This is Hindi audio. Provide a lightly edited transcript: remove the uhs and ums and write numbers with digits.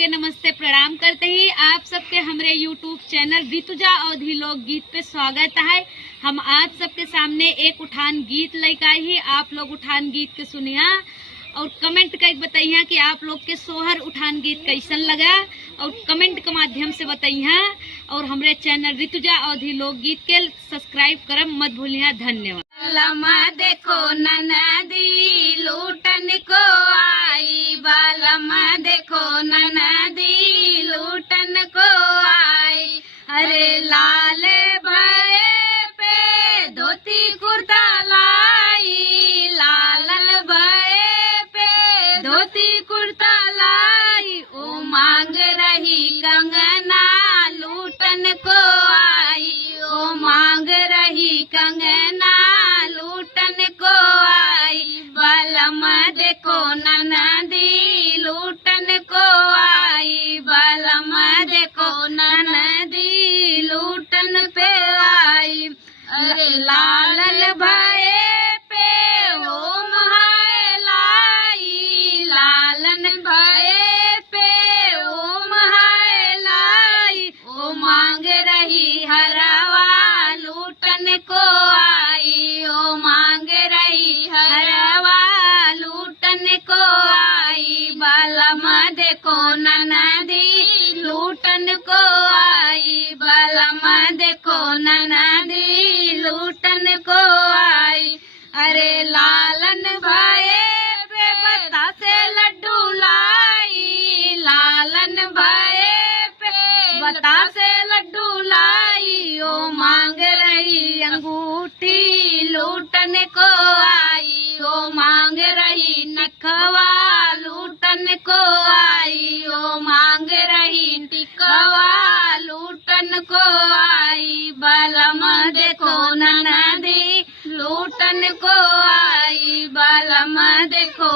सबके नमस्ते प्रणाम करते ही आप सबके हमारे यूट्यूब चैनल ऋतुजा अवधी लोकगीत पे स्वागत है। हम आज सबके सामने एक उठान गीत लेकर आई ही, आप लोग उठान गीत के सुनिया और कमेंट करके बताइए कि आप लोग के सोहर उठान गीत कैसन लगा और कमेंट के माध्यम से बताइए। और हमारे चैनल ऋतुजा अवधी लोकगीत के सब्सक्राइब करम मत भूलिए। धन्यवाद। लमा देखो ननदी लूटन को आई, बालमा देखो ननदी लूटन को आई। अरे लाल भये पे धोती कुर्ता लाई, लाल भये पे धोती कुर्ता लाई। ओ मांग रही कंगना लूटन को आई, ओ मांग रही कंगना लूटन को आई। बालम देखो ननदी लूटन को आई, बालम देखो ननदी लूटन पे आई। अरे लाल भये पे ओम हाय लाई, लालन भये पे ओम हाय लाई। ओ मांग रही हरवा लूटन को आई, ओ मांग रही हरवा लूटन को आई। बालम देखो ननदी लूटन को आई, बालम देखो ननदी लूटन को आई। अरे लालन भये पे बतासे लड्डू लाई, लालन भये पे बतासे लड्डू लाई। ओ मांग रही अंगूठी लूटन को आई, ओ मांग रही नखवा लूटन को आई, ओ मांग रही टिकवा लूटन को आई। बालम देखो ननदी लूटन को आई, बालम देखो